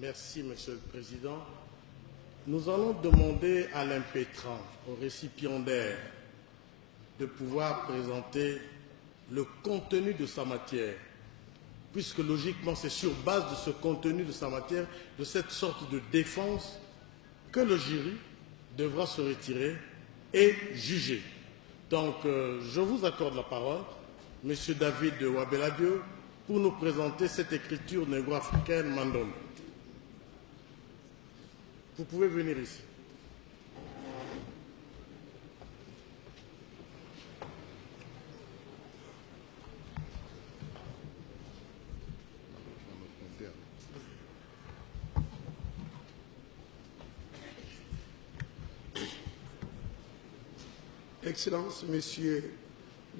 Merci, Monsieur le Président. Nous allons demander à l'impétrant, au récipiendaire, de pouvoir présenter le contenu de sa matière, puisque logiquement c'est sur base de ce contenu de sa matière, de cette sorte de défense, que le jury devra se retirer et juger. Donc, je vous accorde la parole, M. David Wabeladio, pour nous présenter cette écriture négro-africaine Mandom. Vous pouvez venir ici. Excellences, Monsieur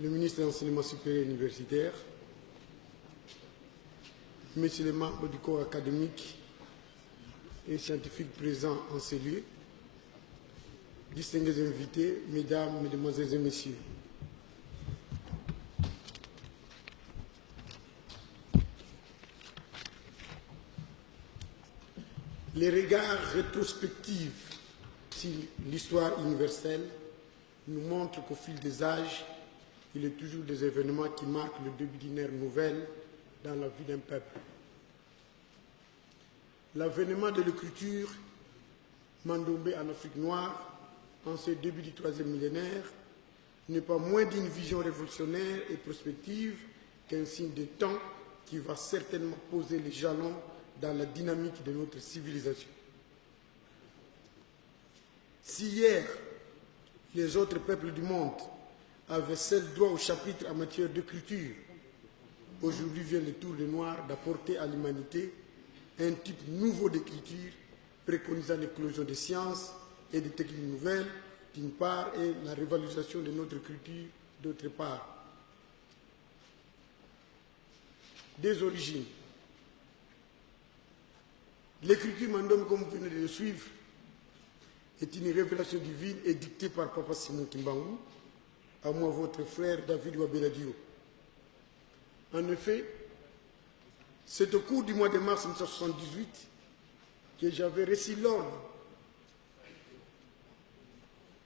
le ministre de l'Enseignement supérieur et universitaire, Messieurs les membres du corps académique et scientifiques présents en ces lieux, distingués invités, Mesdames, Mesdemoiselles et Messieurs. Les regards rétrospectifs sur l'histoire universelle nous montrent qu'au fil des âges, il est toujours des événements qui marquent le début d'une ère nouvelle dans la vie d'un peuple. L'avènement de l'écriture mandombé en Afrique noire, en ce début du 3e millénaire, n'est pas moins d'une vision révolutionnaire et prospective qu'un signe de temps qui va certainement poser les jalons dans la dynamique de notre civilisation. Si hier, les autres peuples du monde avaient seul droit au chapitre en matière d'écriture, aujourd'hui vient le tour des Noirs d'apporter à l'humanité un type nouveau d'écriture préconisant l'éclosion des sciences et des techniques nouvelles, d'une part, et la révalorisation de notre écriture, d'autre part. Des origines. L'écriture mandom, comme vous venez de le suivre, est une révélation divine édictée par Papa Simon Kimbangu, à moi votre frère David Wabeladio. En effet, c'est au cours du mois de mars 1978 que j'avais reçu l'ordre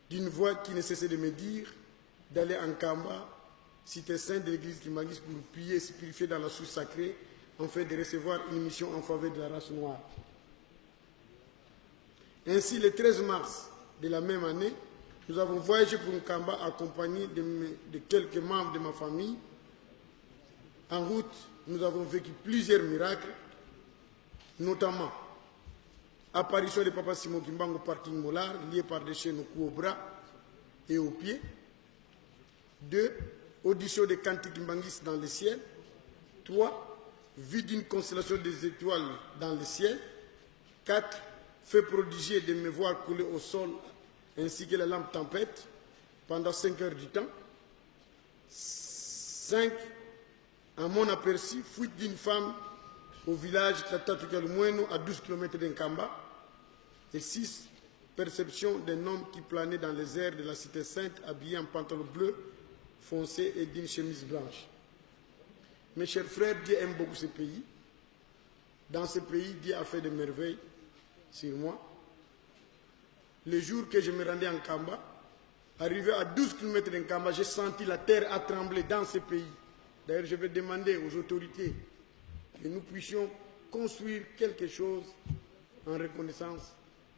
d'une voix qui ne cessait de me dire d'aller en Kamba, cité sainte de l'église Kimbangis, pour prier et se purifier dans la source sacrée, afin de recevoir une mission en faveur de la race noire. Ainsi, le 13 mars de la même année, nous avons voyagé pour Nkamba accompagnés de quelques membres de ma famille. En route, nous avons vécu plusieurs miracles, notamment apparition de Papa Simon Kimbangu au parking Molar, lié par des chaînes au cou, au bras et aux pieds. 2. Audition de Kanti Kimbangis dans le ciel. 3. Vue d'une constellation des étoiles dans le ciel. 4. Fait prodigieux de me voir couler au sol ainsi que la lampe tempête pendant 5 heures du temps. 5. À mon aperçu, fuite d'une femme au village Tatatukalumweno à 12 km d'Nkamba. Et 6. Perception d'un homme qui planait dans les airs de la cité sainte habillé en pantalon bleu foncé et d'une chemise blanche. Mes chers frères, Dieu aime beaucoup ce pays. Dans ce pays, Dieu a fait des merveilles sur moi. Le jour que je me rendais en Kamba, arrivé à 12 km de Kamba, j'ai senti la terre à trembler dans ce pays. D'ailleurs, je vais demander aux autorités que nous puissions construire quelque chose en reconnaissance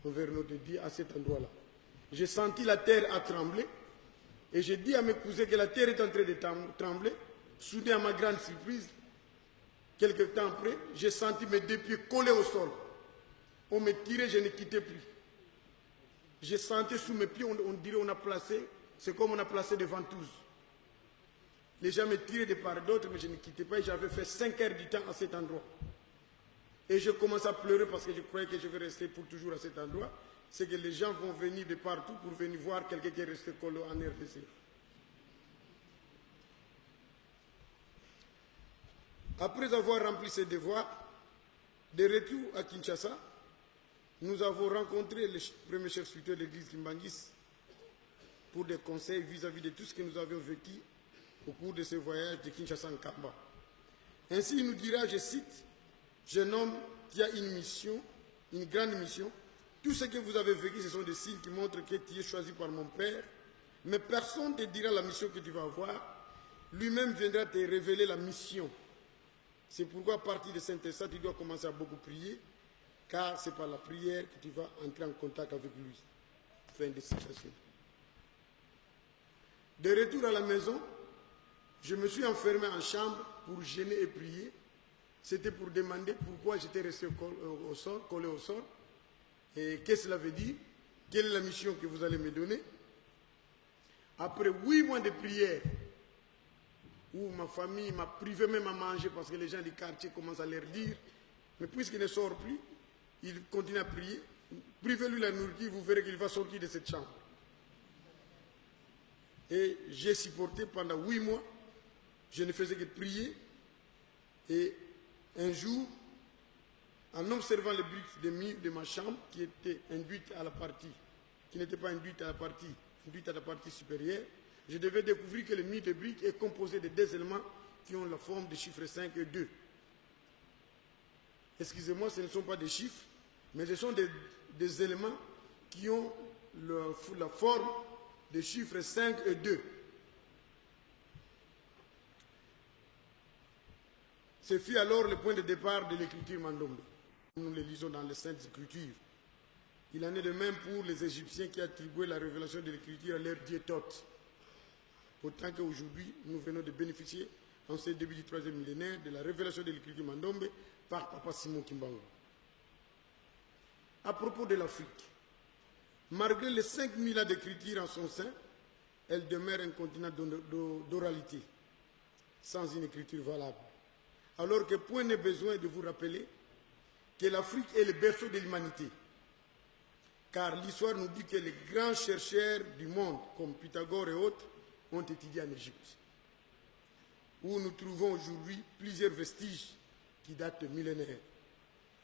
envers notre Dieu à cet endroit-là. J'ai senti la terre à trembler et j'ai dit à mes cousins que la terre est en train de trembler. Soudain, à ma grande surprise, quelque temps après, j'ai senti mes deux pieds collés au sol. On me tirait, je ne quittais plus. J'ai senti sous mes pieds, on dirait on a placé, c'est comme on a placé des ventouses. Les gens me tiraient de part et d'autre, mais je ne quittais pas et j'avais fait 5 heures du temps à cet endroit. Et je commence à pleurer parce que je croyais que je vais rester pour toujours à cet endroit. C'est que les gens vont venir de partout pour venir voir quelqu'un qui est resté collé en RDC. Après avoir rempli ses devoirs, de retour à Kinshasa, nous avons rencontré le premier chef spirituel de l'église Kimbangis pour des conseils vis-à-vis de tout ce que nous avions vécu au cours de ce voyage de Kinshasa en Kamba. Ainsi, il nous dira, je cite, « Jeune homme, tu as une mission, une grande mission. Tout ce que vous avez vécu, ce sont des signes qui montrent que tu es choisi par mon Père. Mais personne ne te dira la mission que tu vas avoir. Lui-même viendra te révéler la mission. C'est pourquoi, à partir de Saint-Esprit, tu dois commencer à beaucoup prier, car c'est par la prière que tu vas entrer en contact avec lui. Fin de citation. De retour à la maison, je me suis enfermé en chambre pour jeûner et prier. C'était pour demander pourquoi j'étais resté collé au sol. Et qu'est-ce que cela veut dire? Quelle est la mission que vous allez me donner? Après 8 mois de prière, où ma famille m'a privé même à manger parce que les gens du quartier commencent à leur dire, mais puisqu'il ne sort plus, il continue à prier. Privez-lui la nourriture, vous verrez qu'il va sortir de cette chambre. Et j'ai supporté pendant 8 mois, je ne faisais que prier. Et un jour, en observant les briques de mur de ma chambre qui étaient induites à la partie, qui n'étaient pas induites à la partie supérieure, je devais découvrir que le mur de briques est composé de 2 éléments qui ont la forme des chiffres 5 et 2. Excusez-moi, ce ne sont pas des chiffres, mais ce sont des éléments qui ont la forme des chiffres 5 et 2. Ce fut alors le point de départ de l'écriture Mandombe. Nous le lisons dans les Saintes Écritures. Il en est de même pour les Égyptiens qui attribuaient la révélation de l'écriture à leur dieu Thoth. Autant qu'aujourd'hui, nous venons de bénéficier, en ce début du 3e millénaire, de la révélation de l'écriture Mandombe par Papa Simon Kimbangu. À propos de l'Afrique, malgré les 5000 ans d'écriture en son sein, elle demeure un continent d'oralité, sans une écriture valable. Alors que point n'est besoin de vous rappeler que l'Afrique est le berceau de l'humanité. Car l'histoire nous dit que les grands chercheurs du monde, comme Pythagore et autres, ont étudié en Égypte, où nous trouvons aujourd'hui plusieurs vestiges qui datent de millénaires.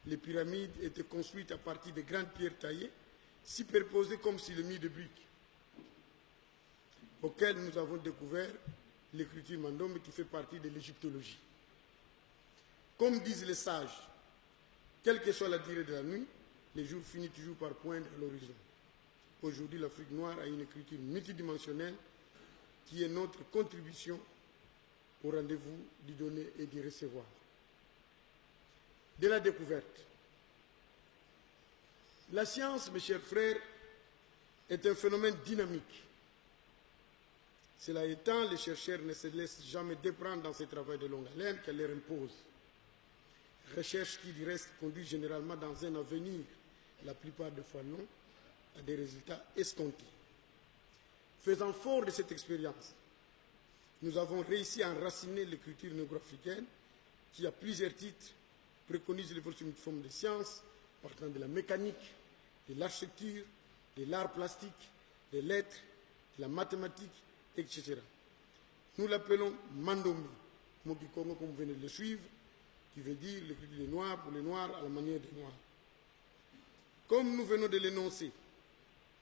Les pyramides étaient construites à partir de grandes pierres taillées, superposées comme sur le mur de briques, auquel nous avons découvert l'écriture Mandombe qui fait partie de l'égyptologie. Comme disent les sages, quelle que soit la durée de la nuit, le jour finit toujours par poindre à l'horizon. Aujourd'hui, l'Afrique noire a une écriture multidimensionnelle qui est notre contribution au rendez-vous du donner et du recevoir. De la découverte. La science, mes chers frères, est un phénomène dynamique. Cela étant, les chercheurs ne se laissent jamais déprendre dans ce travail de longue haleine qu'elle leur impose. Recherche qui, du reste, conduit généralement dans un avenir, la plupart des fois non, à des résultats escomptés. Faisant fort de cette expérience, nous avons réussi à enraciner l'écriture négro-africaine qui, à plusieurs titres, préconise l'évolution d'une forme de science partant de la mécanique, de l'architecture, de l'art plastique, des lettres, de la mathématique, etc. Nous l'appelons Mandombe, mot du Congo comme vous venez de le suivre, qui veut dire l'écriture des Noirs pour les Noirs à la manière des Noirs. Comme nous venons de l'énoncer,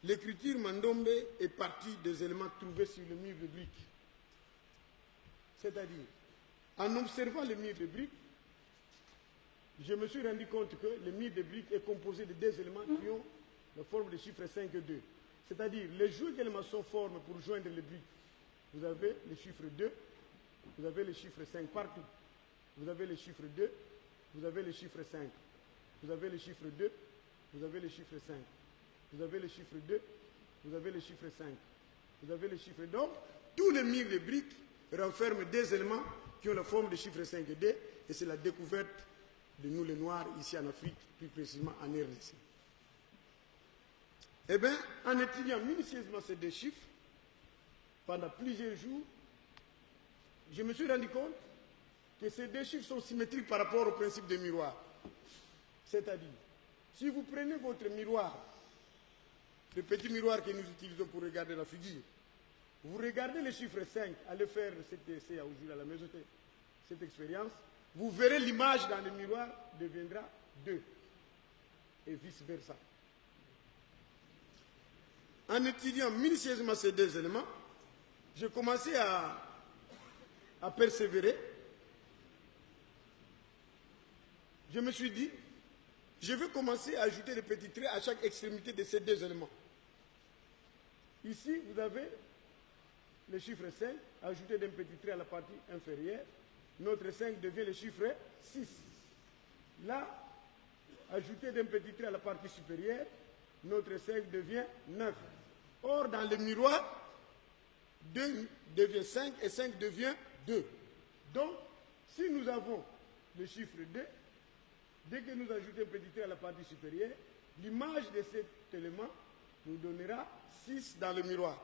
l'écriture Mandombe est partie des éléments trouvés sur le mur de briques. C'est-à-dire, en observant le mur de briques, je me suis rendu compte que le mur de briques est composé de 2 éléments qui ont la forme de chiffre 5 et 2. C'est-à-dire, les jouets d'éléments sont formes pour joindre les briques. Vous avez le chiffre 2, vous avez le chiffre 5 partout. Vous avez le chiffre 2, vous avez le chiffre 5. Vous avez le chiffre 2, vous avez le chiffre 5. Vous avez le chiffre 2, vous avez le chiffre 5. Vous avez le chiffre. Donc, tous les murs de briques renferment 2 éléments qui ont la forme de chiffre 5 et 2, et c'est la découverte de nous les Noirs ici en Afrique, plus précisément en RDC. Eh bien, en étudiant minutieusement ces 2 chiffres, pendant plusieurs jours, je me suis rendu compte que ces 2 chiffres sont symétriques par rapport au principe de miroir. C'est-à-dire, si vous prenez votre miroir, le petit miroir que nous utilisons pour regarder la figure, vous regardez le chiffre 5, allez faire cet essai aujourd'hui à la maison, cette expérience, vous verrez l'image dans le miroir deviendra 2 et vice-versa. En étudiant minutieusement ces 2 éléments, j'ai commencé à persévérer. Je me suis dit, Je vais commencer à ajouter des petits traits à chaque extrémité de ces deux éléments. Ici, vous avez le chiffre 5, ajouté d'un petit trait à la partie inférieure. Notre 5 devient le chiffre 6. Là, ajouté d'un petit trait à la partie supérieure, notre 5 devient 9. Or, dans le miroir, 2 devient 5 et 5 devient 2. Donc, si nous avons le chiffre 2, dès que nous ajoutons un petit trait à la partie supérieure, l'image de cet élément nous donnera 6 dans le miroir.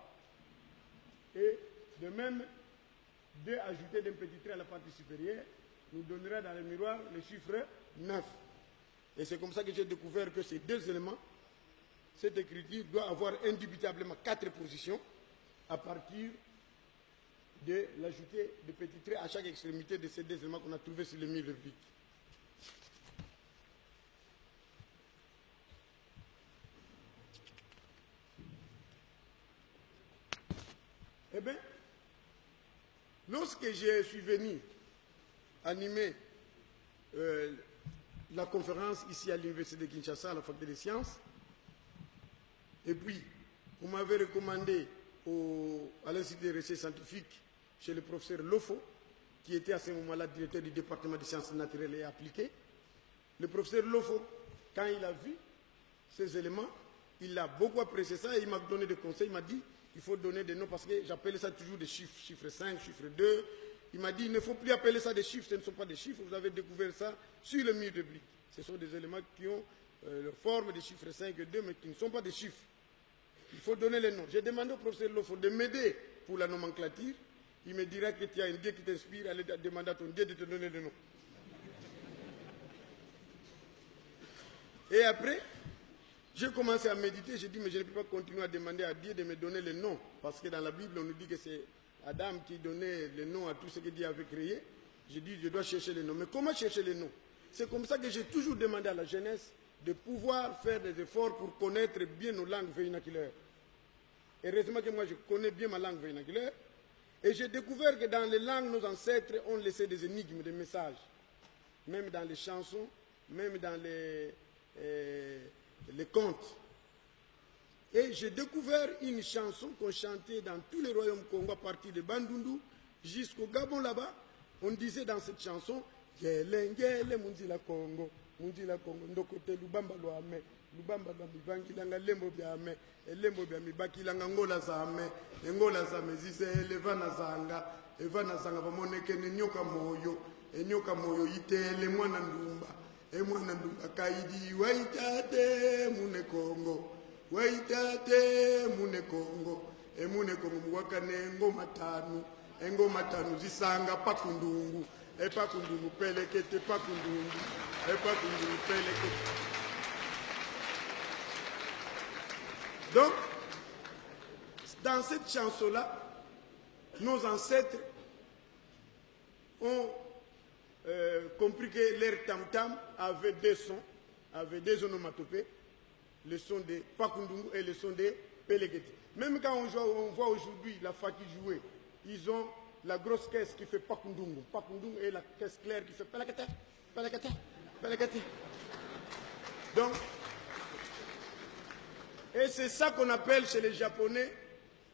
Et de même, 2 ajouté d'un petit trait à la partie supérieure nous donnera dans le miroir le chiffre 9. Et c'est comme ça que j'ai découvert que ces deux éléments, cette écriture doit avoir indubitablement 4 positions à partir de l'ajouter de petits traits à chaque extrémité de ces deux éléments qu'on a trouvés sur le mur de briques. Eh bien, lorsque je suis venu animer la conférence ici à l'Université de Kinshasa, à la Faculté des Sciences, et puis on m'avait recommandé à l'Institut de recherche scientifique chez le professeur Lofo, qui était à ce moment-là directeur du département des sciences naturelles et appliquées. Le professeur Lofo, quand il a vu ces éléments, il a beaucoup apprécié ça et il m'a donné des conseils. Il m'a dit il faut donner des noms parce que j'appelle ça toujours des chiffres, chiffre 5, chiffre 2. Il m'a dit il ne faut plus appeler ça des chiffres, ce ne sont pas des chiffres, vous avez découvert ça sur le mur de briques. Ce sont des éléments qui ont la forme des chiffres 5 et 2, mais qui ne sont pas des chiffres. Il faut donner les noms. J'ai demandé au professeur Lofo de m'aider pour la nomenclature. Il me dira que tu as un Dieu qui t'inspire, allez demander à ton Dieu de te donner des noms. Et après, j'ai commencé à méditer, j'ai dit, mais je ne peux pas continuer à demander à Dieu de me donner les noms. Parce que dans la Bible, on nous dit que c'est Adam qui donnait les noms à tout ce que Dieu avait créé. J'ai dit, je dois chercher les noms. Mais comment chercher les noms? C'est comme ça que j'ai toujours demandé à la jeunesse de pouvoir faire des efforts pour connaître bien nos langues vernaculaires. Heureusement que moi, je connais bien ma langue vernaculaire. Et j'ai découvert que dans les langues, nos ancêtres ont laissé des énigmes, des messages. Même dans les chansons, même dans les contes. Et j'ai découvert une chanson qu'on chantait dans tous les royaumes Congo, à partir de Bandundu jusqu'au Gabon là-bas. On disait dans cette chanson, Gelengele Munzila Congo, Ndokote Lubamba Loame, Lubamba Gambivangi Langa Lembo Biame, Lembo Biami Bakilanga Ngola Zame, Ngola Zame Zise, Levana Zanga, Evana Zanga Vamoneke Nyoka Moyo, Nyoka Moyo Itele Mwana Ndumba. Emwana ndumba kaidi waitate mune Kongo emune Kongo mwakane ngoma tanu zisanga pakundungu epakundungu pelekete pakundungu epakundungu pelekete. Donc dans cette chanson là nos ancêtres ont compris que l'air tam-tam avait deux sons, avait des onomatopées, le son de Pakundungu et le son de Peleketi. Même quand on voit aujourd'hui la Faki jouer, ils ont la grosse caisse qui fait Pakundungu. Pakundungu et la caisse claire qui fait Pelekete, Pelekete, Pelekete. Donc, et c'est ça qu'on appelle chez les Japonais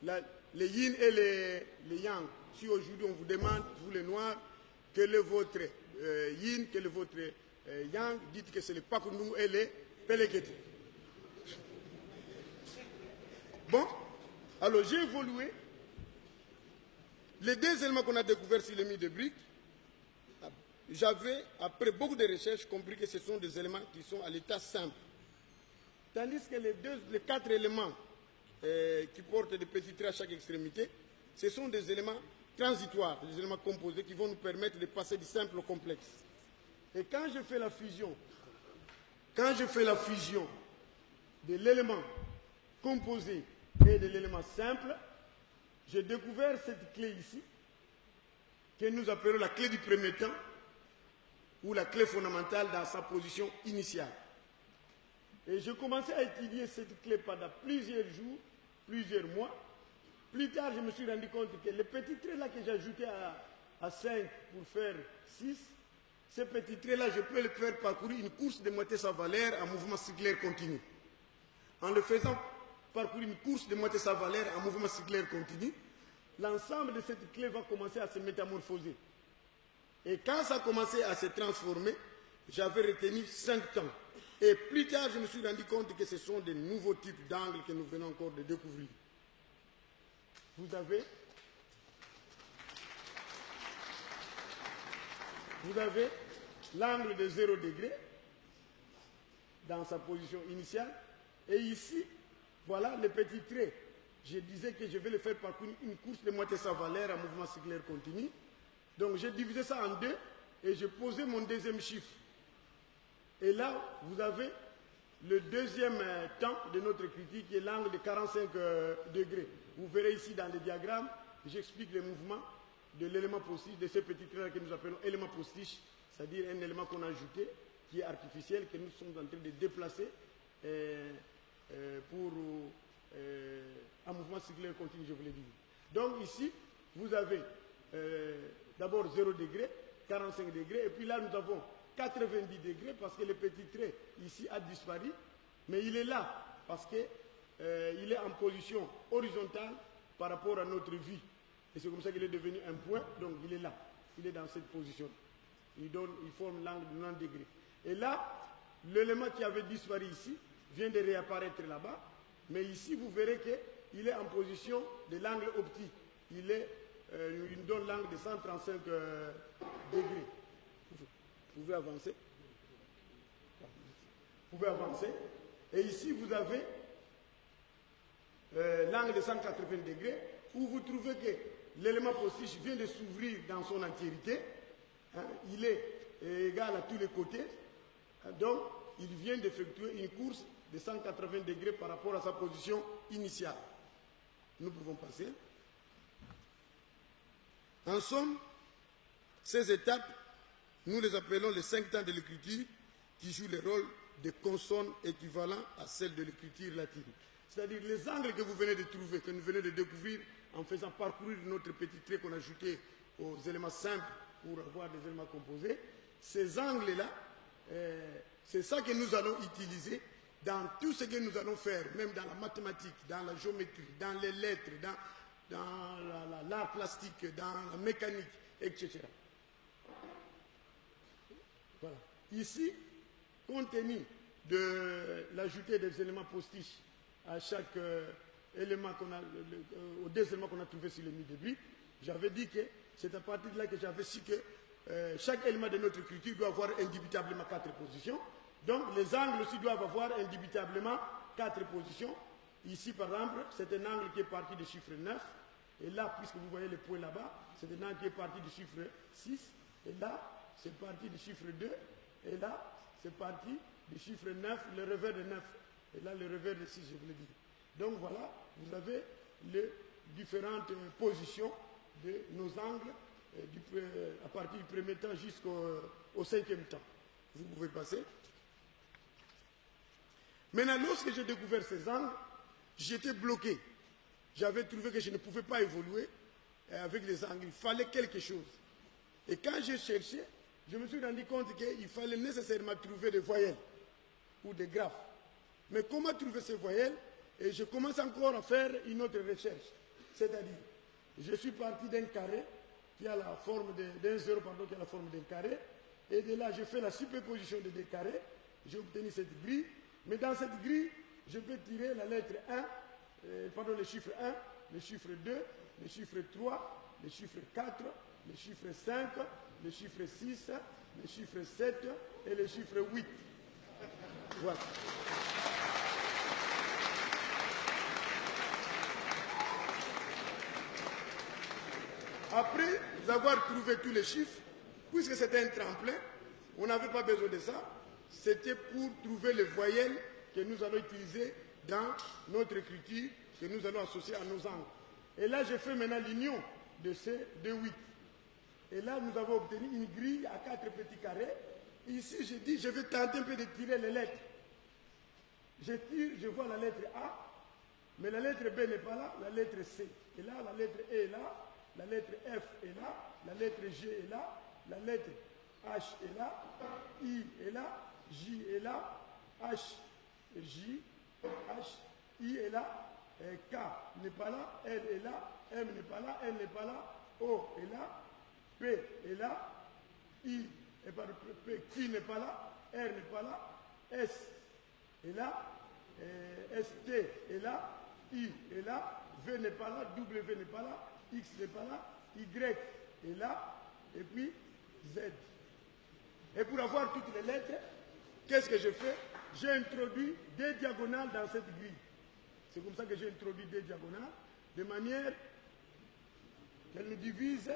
les yin et les yang. Si aujourd'hui on vous demande, vous les noirs, quel est votre yin, quel est votre yang, dites que c'est le Pakundungu et les Peleketi. Bon, alors j'ai évolué. Les deux éléments qu'on a découverts sur les murs de briques, j'avais, après beaucoup de recherches, compris que ce sont des éléments qui sont à l'état simple. Tandis que les 4 éléments qui portent des petits traits à chaque extrémité, ce sont des éléments transitoires, des éléments composés qui vont nous permettre de passer du simple au complexe. Et quand je fais la fusion, de l'élément composé et de l'élément simple, j'ai découvert cette clé ici, que nous appelons la clé du premier temps, ou la clé fondamentale dans sa position initiale. Et j'ai commencé à étudier cette clé pendant plusieurs jours, plusieurs mois. Plus tard, je me suis rendu compte que les petits traits là que j'ai ajoutés à 5 pour faire 6, Ce petit trait-là, je peux le faire parcourir une course de moitié sa valeur en mouvement cyclaire continu. En le faisant parcourir une course de moitié sa valeur en mouvement cyclaire continu, l'ensemble de cette clé va commencer à se métamorphoser. Et quand ça a commencé à se transformer, j'avais retenu 5 temps. Et plus tard, je me suis rendu compte que ce sont de nouveaux types d'angles que nous venons encore de découvrir. Vous avez l'angle de 0 degré dans sa position initiale. Et ici, voilà le petit trait. Je disais que je vais le faire parcourir une course de moitié sa valeur en mouvement cyclaire continu. Donc j'ai divisé ça en 2 et j'ai posé mon deuxième chiffre. Et là, vous avez le deuxième temps de notre critique qui est l'angle de 45 degrés. Vous verrez ici dans le diagramme, j'explique le mouvement de l'élément postiche, de ce petit trait que nous appelons élément postiche, c'est-à-dire un élément qu'on a ajouté, qui est artificiel, que nous sommes en train de déplacer pour un mouvement cyclaire continu, je vous l'ai dit. Donc ici, vous avez d'abord 0 degré, 45 degrés, et puis là nous avons 90 degrés parce que le petit trait ici a disparu, mais il est là parce qu'il est en position horizontale par rapport à notre vie. Et c'est comme ça qu'il est devenu un point, donc il est là, il est dans cette position. Il forme l'angle de 90 degrés. Et là, l'élément qui avait disparu ici vient de réapparaître là-bas, mais ici vous verrez qu'il est en position de l'angle optique. Il donne l'angle de 135 degrés. Vous pouvez avancer. Vous pouvez avancer. Et ici, vous avez l'angle de 180 degrés, où vous trouvez que l'élément postiche vient de s'ouvrir dans son entièreté. Hein, il est égal à tous les côtés. Donc, il vient d'effectuer une course de 180 degrés par rapport à sa position initiale. Nous pouvons passer. En somme, ces étapes, nous les appelons les 5 temps de l'écriture qui jouent le rôle de consonnes équivalents à celles de l'écriture latine. C'est-à-dire les angles que vous venez de trouver, que nous venons de découvrir en faisant parcourir notre petit trait qu'on a ajouté aux éléments simples pour avoir des éléments composés. Ces angles-là, c'est ça que nous allons utiliser dans tout ce que nous allons faire, même dans la mathématique, dans la géométrie, dans les lettres, dans l'art plastique, dans la mécanique, etc. Voilà. Ici, compte tenu de l'ajouter des éléments postiches à chaque élément aux 2 éléments qu'on a trouvés sur le mi-débit, j'avais dit que c'est à partir de là que j'avais su que chaque élément de notre écriture doit avoir indubitablement 4 positions. Donc les angles aussi doivent avoir indubitablement 4 positions. Ici, par exemple, c'est un angle qui est parti du chiffre 9. Et là, puisque vous voyez le point là-bas, c'est un angle qui est parti du chiffre 6. Et là, c'est parti du chiffre 2. Et là, c'est parti du chiffre 9, le revers de 9. Et là, le revers de 6, je vous l'ai dit. Donc voilà, vous avez les différentes positions de nos angles à partir du premier temps jusqu'au 5e temps. Vous pouvez passer. Maintenant, lorsque j'ai découvert ces angles, j'étais bloqué. J'avais trouvé que je ne pouvais pas évoluer avec les angles. Il fallait quelque chose. Et quand j'ai cherché, je me suis rendu compte qu'il fallait nécessairement trouver des voyelles ou des graphes. Mais comment trouver ces voyelles? Et je commence encore à faire une autre recherche. C'est-à-dire, je suis parti d'un carré qui a la forme d'un zéro, qui a la forme d'un carré. Et de là, j'ai fait la superposition de 2 carrés. J'ai obtenu cette grille. Mais dans cette grille, je peux tirer la lettre 1, le chiffre 1, le chiffre 2, le chiffre 3, le chiffre 4, le chiffre 5, le chiffre 6, le chiffre 7 et le chiffre 8. Voilà. Après avoir trouvé tous les chiffres, puisque c'était un tremplin, on n'avait pas besoin de ça, c'était pour trouver les voyelles que nous allons utiliser dans notre écriture, que nous allons associer à nos angles. Et là, j'ai fait maintenant l'union de ces 2 8. Et là, nous avons obtenu une grille à 4 petits carrés. Et ici, j'ai dit, je vais tenter un peu de tirer les lettres. Je tire, je vois la lettre A, mais la lettre B n'est pas là, la lettre C est là, la lettre E est là, la lettre F est là, la lettre G est là, la lettre H est là, I est là, J est là, H, J, H, I est là, K n'est pas là, L est là, M n'est pas là, N n'est pas là, O est là, P est là, I est pas P, Q n'est pas là, R n'est pas là, S est là, ST est là, I est là, V n'est pas là, W n'est pas là, X n'est pas là, Y est là, et puis Z. Et pour avoir toutes les lettres, qu'est-ce que je fais? J'ai introduit des diagonales dans cette grille. C'est comme ça que j'ai introduit des diagonales, de manière qu'elle nous divise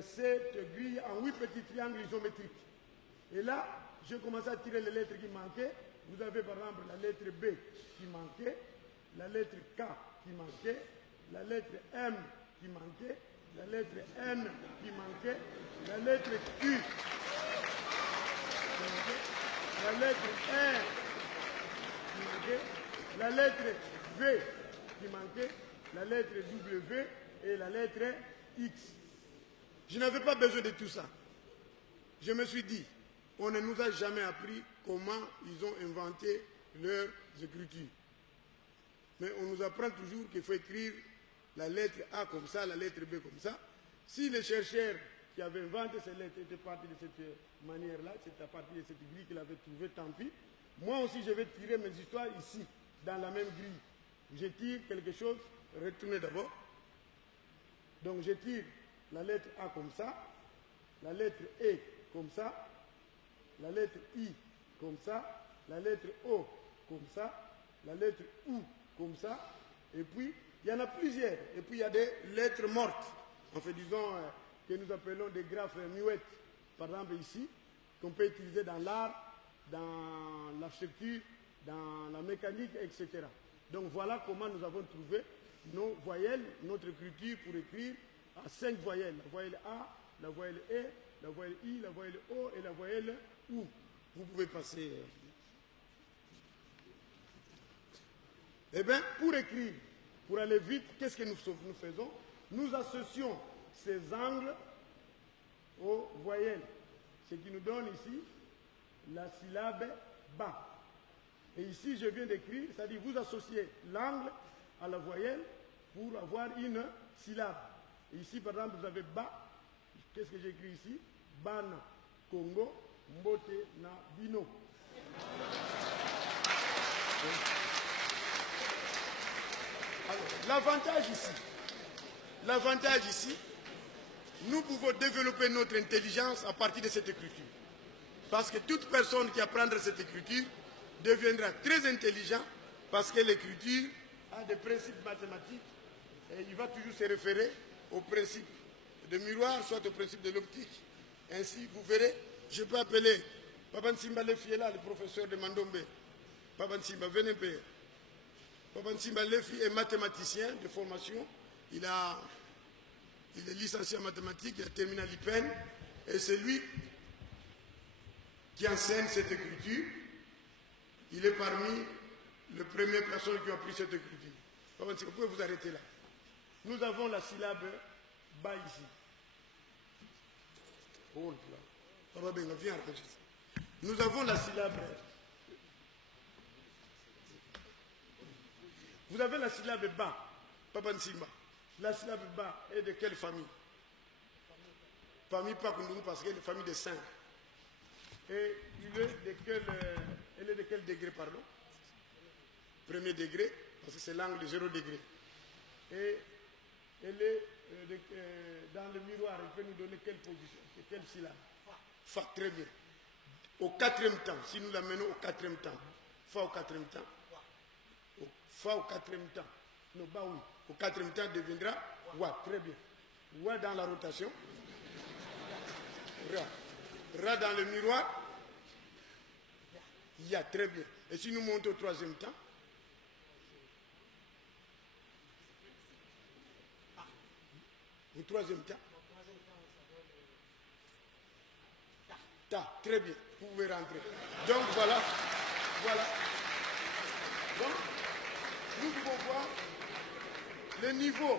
cette grille en 8 petits triangles isométriques. Et là, j'ai commencé à tirer les lettres qui manquaient. Vous avez par exemple la lettre B qui manquait, la lettre K qui manquait, la lettre M qui manquait, la lettre N qui manquait, la lettre Q qui manquait, la lettre R qui manquait, la lettre V qui manquait, la lettre W et la lettre X. Je n'avais pas besoin de tout ça. Je me suis dit, on ne nous a jamais appris comment ils ont inventé leurs écritures. Mais on nous apprend toujours qu'il faut écrire la lettre A comme ça, la lettre B comme ça. Si les chercheurs qui avaient inventé ces lettres étaient partis de cette manière-là, c'est à partir de cette grille qu'ils avaient trouvée, tant pis. Moi aussi, je vais tirer mes histoires ici, dans la même grille. Je tire quelque chose, retournez d'abord. Donc je tire la lettre A comme ça, la lettre E comme ça, la lettre I comme ça, la lettre O comme ça, la lettre U comme ça, et puis il y en a plusieurs. Et puis il y a des lettres mortes, en fait disons que nous appelons des graphes muettes, par exemple ici, qu'on peut utiliser dans l'art, dans l'architecture, dans la mécanique, etc. Donc voilà comment nous avons trouvé nos voyelles, notre écriture pour écrire à 5 voyelles. La voyelle A, la voyelle E, la voyelle I, la voyelle O et la voyelle U. Vous pouvez passer. Eh bien, pour écrire, pour aller vite, qu'est-ce que nous faisons? Nous associons ces angles aux voyelles. Ce qui nous donne ici la syllabe ba. Et ici, je viens d'écrire, c'est-à-dire vous associez l'angle à la voyelle pour avoir une syllabe. Et ici, par exemple, vous avez ba. Qu'est-ce que j'écris ici? Bana, Congo, Mbote, na, Bino. Alors, l'avantage ici, nous pouvons développer notre intelligence à partir de cette écriture. Parce que toute personne qui apprendra cette écriture deviendra très intelligent parce que l'écriture a des principes mathématiques et il va toujours se référer au principe de miroir, soit au principe de l'optique. Ainsi, vous verrez, je peux appeler Papa Nsimba Lefi est là, le professeur de Mandombe. Papa Nsimba, venez payer. Papa Nsimba Lefi est mathématicien de formation. Il est licencié en mathématiques, il a terminé à l'IPEN. Et c'est lui qui enseigne cette écriture. Il est parmi les premières personnes qui ont appris cette écriture. Papa Nsimba, vous pouvez vous arrêter là. Nous avons la syllabe ba ici. Oh là. Papa Benga, viens arranger ça. Nous avons la syllabe. Vous avez la syllabe ba, Papa Nsimba. La syllabe ba est de quelle famille? Famille Pakundungu, parce qu'elle est famille de saints. Et elle est de quel degré, pardon? Premier degré, parce que c'est l'angle de 0 degré. Et elle est dans le miroir, elle peut nous donner quelle position, quelle syllabe? Fa, très bien. Au 4e temps, si nous l'amenons au 4e temps, fa au 4e temps, fa au 4e temps, non, ba oui, au 4e temps deviendra wa, très bien. Wa dans la rotation, ra. Ra dans le miroir, ya, très bien. Et si nous montons au 3e temps, au 3e temps, ta, très bien, vous pouvez rentrer. Donc voilà. Donc, nous pouvons voir le niveau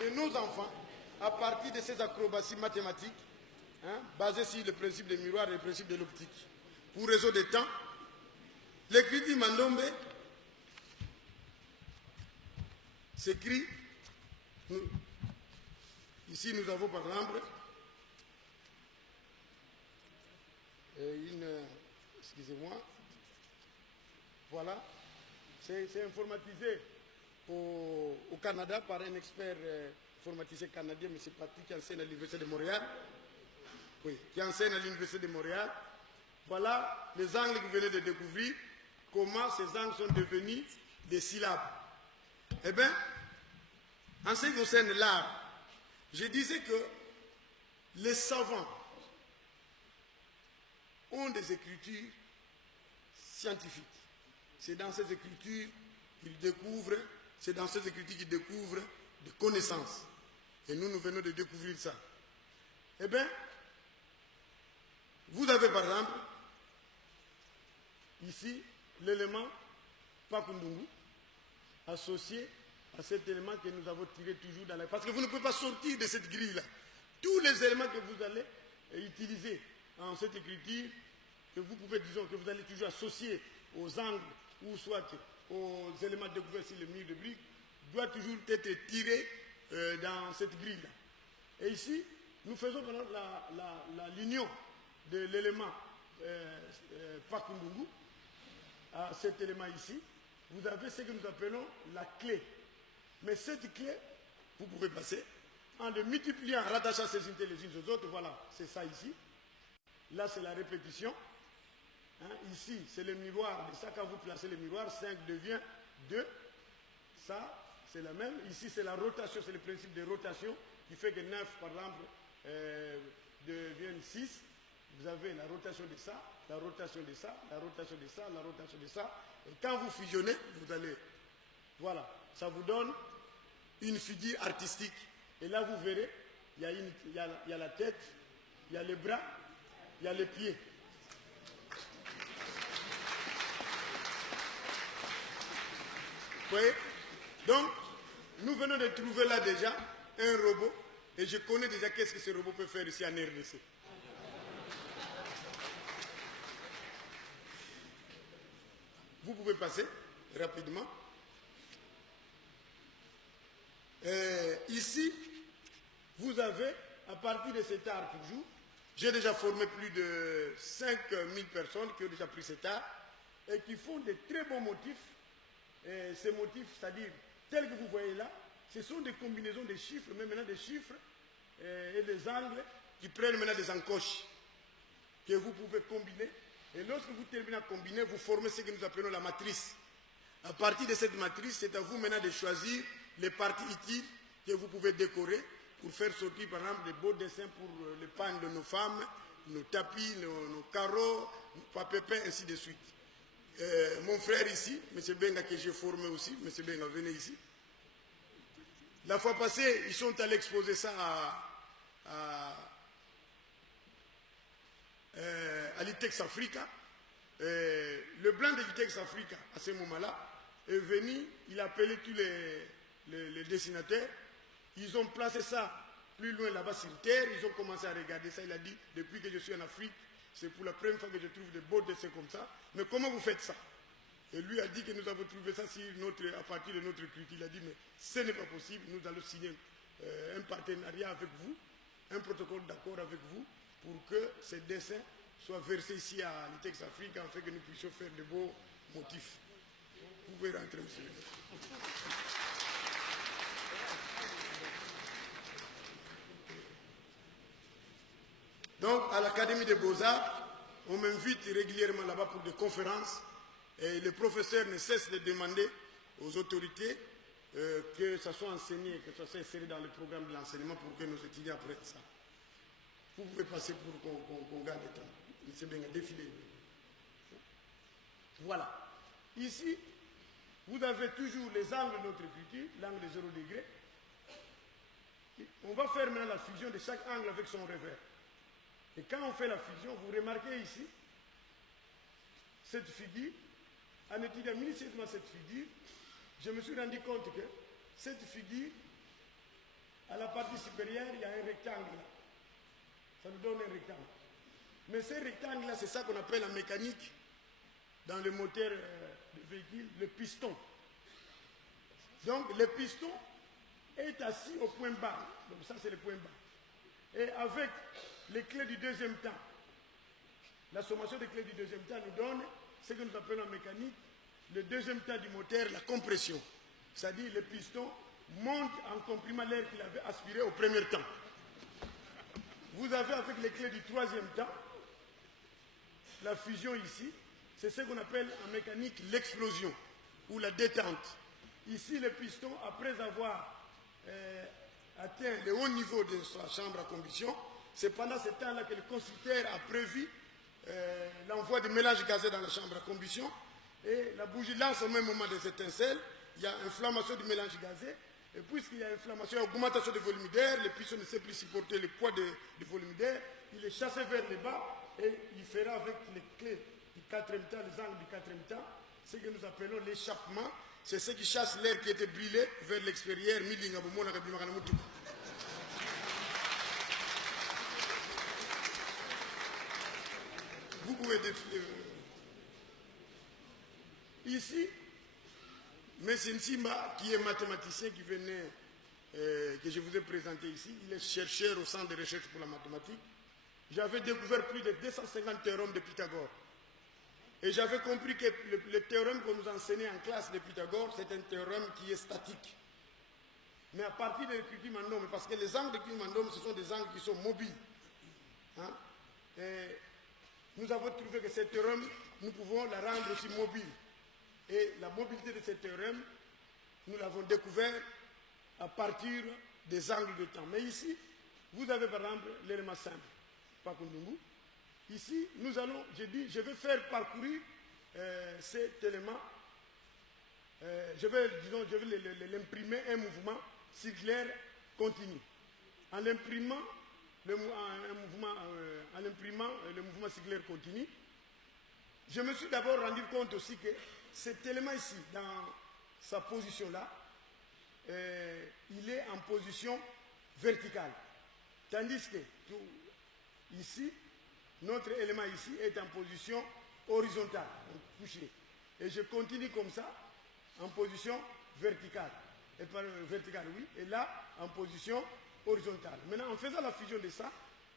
de nos enfants à partir de ces acrobaties mathématiques basé sur le principe des miroirs et le principe de l'optique. Pour réseau de temps, l'écriture Mandombe s'écrit, ici nous avons par exemple excusez-moi, voilà, c'est informatisé au Canada par un expert informaticien canadien, M. Patrick, qui enseigne à l'Université de Montréal. Oui, qui enseigne à l'Université de Montréal. Voilà les angles que vous venez de découvrir, comment ces angles sont devenus des syllabes. Eh bien, en ce qui concerne l'art, je disais que les savants ont des écritures scientifiques. C'est dans ces écritures qu'ils découvrent, c'est dans ces écritures qu'ils découvrent des connaissances. Et nous venons de découvrir ça. Eh bien, vous avez par exemple, ici, l'élément Pakundungu, associé à cet élément que nous avons tiré toujours dans la... Parce que vous ne pouvez pas sortir de cette grille-là. Tous les éléments que vous allez utiliser en cette écriture, que vous pouvez, disons, que vous allez toujours associer aux angles ou soit aux éléments découverts sur le mur de briques, doit toujours être tiré dans cette grille-là. Et ici, nous faisons par exemple l'union de l'élément Pakundungu à cet élément ici. Vous avez ce que nous appelons la clé. Mais cette clé, vous pouvez passer en le multipliant, en rattachant ces unités les unes aux autres. Voilà, c'est ça ici. Là, c'est la répétition. Ici, c'est le miroir. De ça, quand vous placez le miroir, 5 devient 2. Ça, c'est la même. Ici, c'est la rotation, c'est le principe de rotation qui fait que 9, par exemple, devient 6. Vous avez la rotation de ça, la rotation de ça, la rotation de ça, la rotation de ça. Et quand vous fusionnez, vous allez... Voilà, ça vous donne une figure artistique. Et là, vous verrez, il y a la tête, il y a les bras, il y a les pieds. Vous voyez? Donc, nous venons de trouver là déjà un robot. Et je connais déjà qu'est-ce que ce robot peut faire ici en RDC. Vous pouvez passer rapidement. Ici, vous avez, à partir de cet art toujours, j'ai déjà formé plus de 5000 personnes qui ont déjà pris cet art et qui font de très bons motifs. Et ces motifs, c'est-à-dire, tels que vous voyez là, ce sont des combinaisons de chiffres, mais maintenant des chiffres et des angles qui prennent maintenant des encoches que vous pouvez combiner. Et lorsque vous terminez à combiner, vous formez ce que nous appelons la matrice. À partir de cette matrice, c'est à vous maintenant de choisir les parties utiles que vous pouvez décorer pour faire sortir, par exemple, des beaux dessins pour les pagnes de nos femmes, nos tapis, nos carreaux, nos papépins, ainsi de suite. Mon frère ici, M. Benga, que j'ai formé aussi, M. Benga, venez ici. La fois passée, ils sont allés exposer ça à l'ITEX Africa. Le blanc de l'ITEX Africa, à ce moment-là, est venu, il a appelé tous les dessinateurs. Ils ont placé ça plus loin là-bas sur terre, ils ont commencé à regarder ça. Il a dit, depuis que je suis en Afrique, c'est pour la première fois que je trouve des beaux dessins comme ça. Mais comment vous faites ça? Et lui a dit que nous avons trouvé ça à partir de notre écriture. Il a dit, mais ce n'est pas possible, nous allons signer un partenariat avec vous, un protocole d'accord avec vous, pour que ces dessins soient versés ici à l'ITEX Afrique, afin que nous puissions faire de beaux motifs. Vous pouvez rentrer, monsieur. Donc, à l'Académie des Beaux-Arts, on m'invite régulièrement là-bas pour des conférences. Et le professeur ne cesse de demander aux autorités que ça soit enseigné, que ça soit inséré dans le programme de l'enseignement pour que nos étudiants apprennent ça. Vous pouvez passer pour qu'on gagne le temps. C'est bien, défilé. Voilà. Ici, vous avez toujours les angles de notre écriture, l'angle de 0 degré. On va faire maintenant la fusion de chaque angle avec son revers. Et quand on fait la fusion, vous remarquez ici, cette figure, en étudiant minutieusement cette figure, je me suis rendu compte que cette figure, à la partie supérieure, il y a un rectangle là. Ça nous donne un rectangle. Mais ces rectangles-là, c'est ça qu'on appelle en mécanique, dans le moteur de véhicule, le piston. Donc, le piston est assis au point bas. Donc, ça, c'est le point bas. Et avec les clés du deuxième temps, la sommation des clés du deuxième temps nous donne ce que nous appelons en mécanique le deuxième temps du moteur, la compression. C'est-à-dire, le piston monte en comprimant l'air qu'il avait aspiré au premier temps. Vous avez avec les clés du troisième temps, la fusion ici, c'est ce qu'on appelle en mécanique l'explosion ou la détente. Ici, le piston, après avoir atteint le haut niveau de sa chambre à combustion, c'est pendant ce temps-là que le constructeur a prévu l'envoi de mélange gazé dans la chambre à combustion et la bougie lance au même moment des étincelles, il y a inflammation du mélange gazé et puisqu'il y a inflammation et augmentation du volume d'air, le piston ne sait plus supporter le poids du volume d'air, il est chassé vers le bas et il fera avec les clés du quatrième temps, les angles du quatrième temps, ce que nous appelons l'échappement, c'est ce qui chasse l'air qui était brûlé vers l'extérieur. Vous pouvez défiler. Ici, M. Nsimba, qui est mathématicien, qui venait, que je vous ai présenté ici, il est chercheur au Centre de recherche pour la mathématique. J'avais découvert plus de 250 théorèmes de Pythagore. Et j'avais compris que le théorème qu'on nous enseignait en classe de Pythagore, c'est un théorème qui est statique. Mais à partir de l'écriture Mandom, parce que les angles d'écriture Mandom, ce sont des angles qui sont mobiles. Hein? Et nous avons trouvé que ce théorème, nous pouvons la rendre aussi mobile. Et la mobilité de ce théorème, nous l'avons découvert à partir des angles de temps. Mais ici, vous avez par exemple l'élément simple, Pakundungu. Ici, nous allons, j'ai dit, je vais faire parcourir cet élément. Je vais l'imprimer un mouvement circulaire continu. En l'imprimant, le mouvement circulaire continu, je me suis d'abord rendu compte aussi que cet élément ici, dans sa position-là, il est en position verticale. Tandis que ici, notre élément ici est en position horizontale, couché. Et je continue comme ça, en position verticale. Et par verticale, oui. Et là, en position horizontale. Maintenant, en faisant la fusion de ça,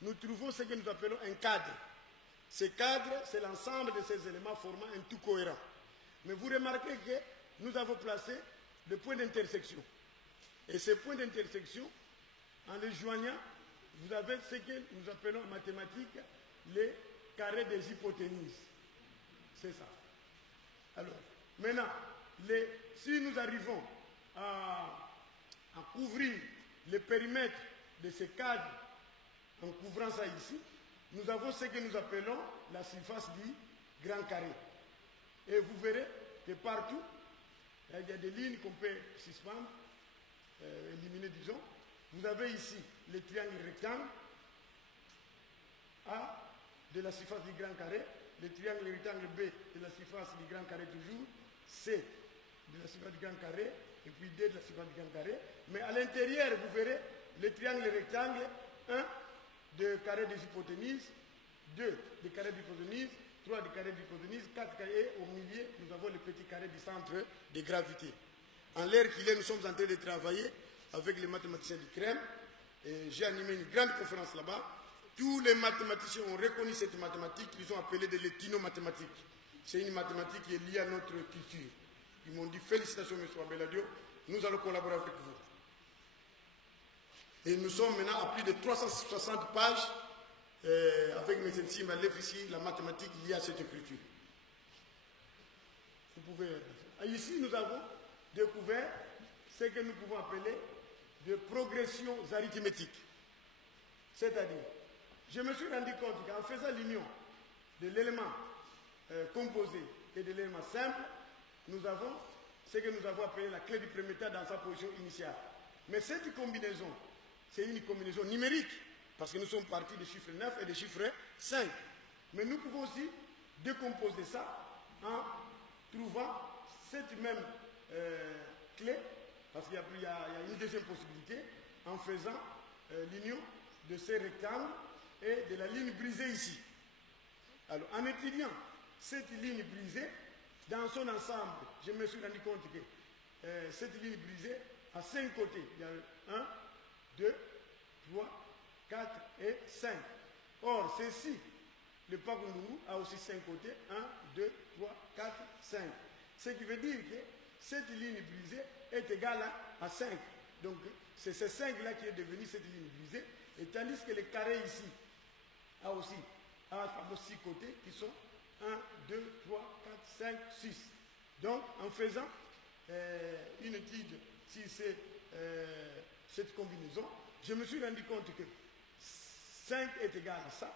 nous trouvons ce que nous appelons un cadre. Ce cadre, c'est l'ensemble de ces éléments formant un tout cohérent. Mais vous remarquez que nous avons placé le point d'intersection. Et ces points d'intersection, en les joignant, vous avez ce que nous appelons en mathématiques les carrés des hypoténuses. C'est ça. Alors, maintenant, si nous arrivons à couvrir le périmètre de ce cadre en couvrant ça ici, nous avons ce que nous appelons la surface du grand carré. Et vous verrez que partout, il y a des lignes qu'on peut suspendre, éliminer, disons. Vous avez ici le triangle rectangle A de la surface du grand carré, le triangle rectangle B de la surface du grand carré toujours, C de la surface du grand carré, et puis D de la surface du grand carré. Mais à l'intérieur, vous verrez le triangle rectangle 1 de carré des hypoténuses, 2 de carré d'hypoténuse, 3 de carré d'hypoténuse, 4 carrés, et au milieu, nous avons le petit carré du centre de gravité. En l'air qu'il est, nous sommes en train de travailler avec les mathématiciens du CREM. J'ai animé une grande conférence là-bas. Tous les mathématiciens ont reconnu cette mathématique, ils ont appelé de l'éthino-mathématique. C'est une mathématique qui est liée à notre culture. Ils m'ont dit félicitations, M. Abeladio, nous allons collaborer avec vous. Et nous sommes maintenant à plus de 360 pages avec mes intimes à ici, la mathématique liée à cette écriture. Vous pouvez. Ici, nous avons découvert ce que nous pouvons appeler de progressions arithmétiques. C'est-à-dire, je me suis rendu compte qu'en faisant l'union de l'élément composé et de l'élément simple, nous avons ce que nous avons appelé la clé du premier temps dans sa position initiale. Mais cette combinaison, c'est une combinaison numérique, parce que nous sommes partis des chiffres 9 et des chiffres 5. Mais nous pouvons aussi décomposer ça en trouvant cette même clé, parce qu'il y a une deuxième possibilité, en faisant l'union de ces rectangles et de la ligne brisée ici. Alors, en étudiant cette ligne brisée, dans son ensemble, je me suis rendu compte que cette ligne brisée a 5 côtés. Il y a 1, 2, 3, 4 et 5. Or, ceci, le Pakundu a aussi 5 côtés. 1, 2, 3, 4, 5. Ce qui veut dire que cette ligne brisée est égale à 5. Donc, c'est ce 5-là qui est devenu cette ligne brisée. Et tandis que le carré ici a aussi 6 côtés qui sont 1, 2, 3, 4, 5, 6. Donc, en faisant une étude sur cette combinaison, je me suis rendu compte que 5 est égal à ça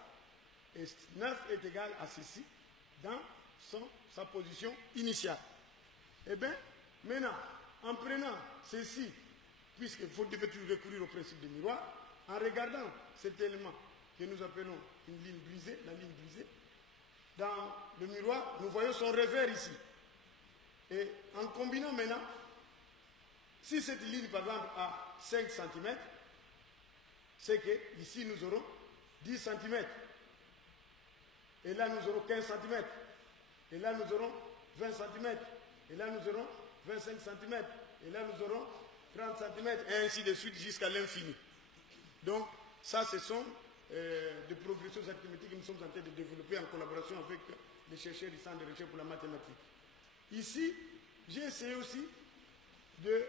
et 9 est égal à ceci dans sa position initiale. Eh bien, maintenant, en prenant ceci, puisqu'il faut toujours recourir au principe du miroir, en regardant cet élément que nous appelons une ligne brisée, la ligne brisée, dans le miroir, nous voyons son revers ici. Et en combinant maintenant, si cette ligne, par exemple, a 5 cm, c'est que ici nous aurons 10 cm. Et là nous aurons 15 cm. Et là nous aurons 20 cm. Et là nous aurons 25 cm. Et là nous aurons 30 cm. Et ainsi de suite jusqu'à l'infini. Donc, ça, ce sont des progressions arithmétiques que nous sommes en train de développer en collaboration avec les chercheurs du Centre de recherche pour la mathématique. Ici, j'ai essayé aussi de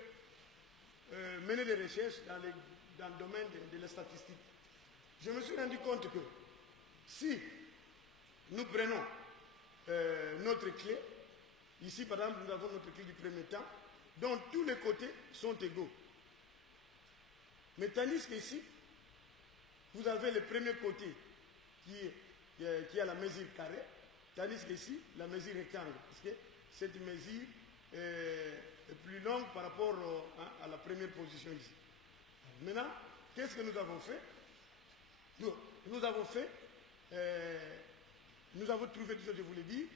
mener des recherches dans le domaine de la statistique. Je me suis rendu compte que si nous prenons notre clé, ici par exemple nous avons notre clé du premier temps, dont tous les côtés sont égaux. Mais tandis qu'ici, vous avez le premier côté qui a la mesure carrée, tandis qu'ici, la mesure rectangle, parce que cette mesure est plus longue par rapport à la première position ici. Maintenant, qu'est-ce que nous avons fait? Nous avons trouvé, je vous l'ai dit,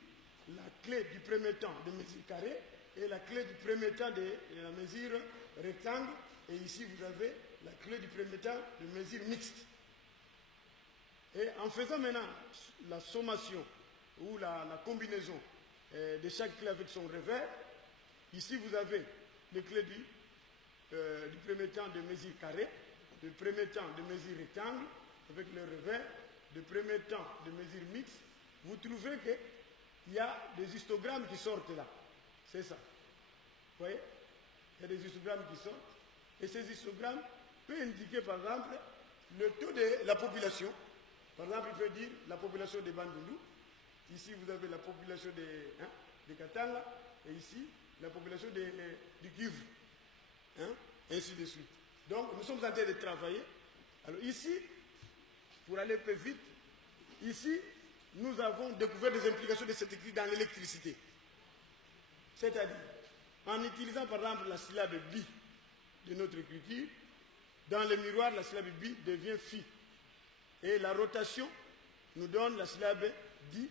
la clé du premier temps de mesure carrée et la clé du premier temps de la mesure rectangle. Et ici, vous avez la clé du premier temps de mesure mixte. Et en faisant maintenant la sommation ou la combinaison de chaque clé avec son revers, ici vous avez les clés du premier temps de mesure carrée, le premier temps de mesure rectangle avec le revers, le premier temps de mesure mixte. Vous trouvez qu'il y a des histogrammes qui sortent là. C'est ça. Vous voyez? Il y a des histogrammes qui sortent. Et ces histogrammes peuvent indiquer par exemple le taux de la population. Par exemple, il peut dire la population des Bandundu. Ici, vous avez la population des Katanga. Et ici, la population du Kivu. Ainsi de suite. Donc, nous sommes en train de travailler. Alors ici, pour aller plus vite, ici, nous avons découvert des implications de cette écrit dans l'électricité. C'est-à-dire, en utilisant par exemple la syllabe bi de notre écriture, dans le miroir, la syllabe bi devient phi. Et la rotation nous donne la syllabe di,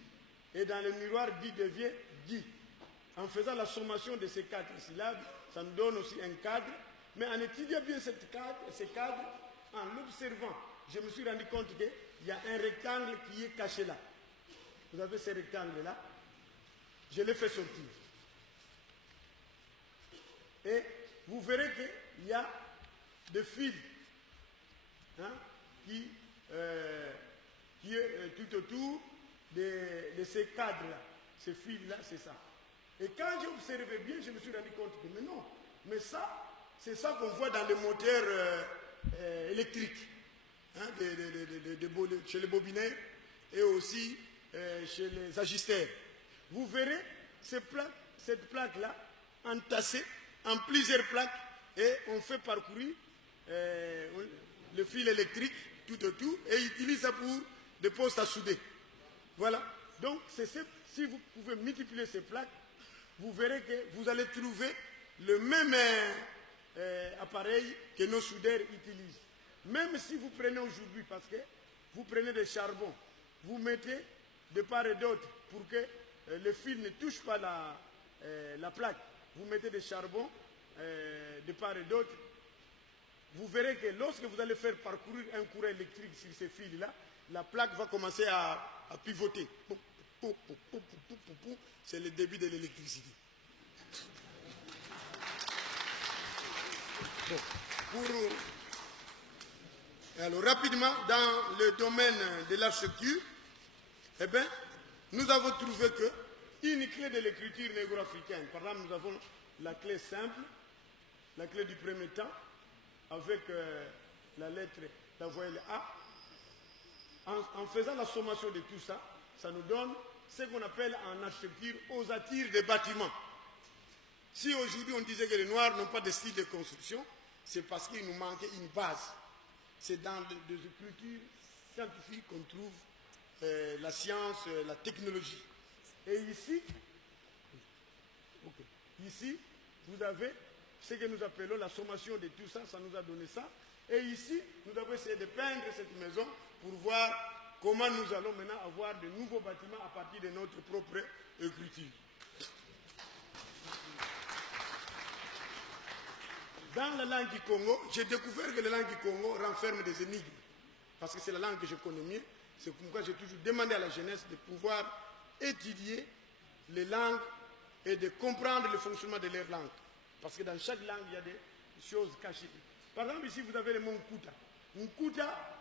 et dans le miroir, di devient di. En faisant la sommation de ces 4 syllabes, ça nous donne aussi un cadre. Mais en étudiant bien ces cadres, en l'observant, je me suis rendu compte qu'il y a un rectangle qui est caché là. Vous avez ce rectangle-là. Je l'ai fait sortir. Et vous verrez qu'il y a des fils qui est tout autour de ces cadres-là. Ces fils-là, c'est ça. Et quand j'ai observé bien, je me suis rendu compte que mais non, mais ça, c'est ça qu'on voit dans les moteurs électriques, chez les bobinaires et aussi chez les agisteurs. Vous verrez cette plaque-là entassée en plusieurs plaques et on fait parcourir le fil électrique tout autour et utilise ça pour des postes à souder. Voilà. Donc, si vous pouvez multiplier ces plaques, vous verrez que vous allez trouver le même appareil que nos soudeurs utilisent. Même si vous prenez aujourd'hui, parce que vous prenez des charbons, vous mettez de part et d'autre pour que le fil ne touche pas la plaque. Vous mettez des charbons de part et d'autre. Vous verrez que lorsque vous allez faire parcourir un courant électrique sur ces fils-là, la plaque va commencer à pivoter. C'est le début de l'électricité. Bon, alors, rapidement, dans le domaine de l'architecture, eh bien, nous avons trouvé qu'une clé de l'écriture négro-africaine, par exemple, nous avons la clé simple, la clé du premier temps, avec la lettre, la voyelle A. En faisant la sommation de tout ça, ça nous donne ce qu'on appelle en architecture ossature des bâtiments. Si aujourd'hui on disait que les Noirs n'ont pas de style de construction, c'est parce qu'il nous manquait une base. C'est dans des écritures scientifiques qu'on trouve la science, la technologie. Et ici, ici, vous avez ce que nous appelons la sommation de tout ça, ça nous a donné ça. Et ici, nous avons essayé de peindre cette maison pour voir comment nous allons maintenant avoir de nouveaux bâtiments à partir de notre propre écriture. Dans la langue du Congo, j'ai découvert que la langue du Congo renferme des énigmes. Parce que c'est la langue que je connais mieux. C'est pourquoi j'ai toujours demandé à la jeunesse de pouvoir étudier les langues et de comprendre le fonctionnement de leurs langues. Parce que dans chaque langue, il y a des choses cachées. Par exemple, ici, vous avez le mot Nkuta. Nkuta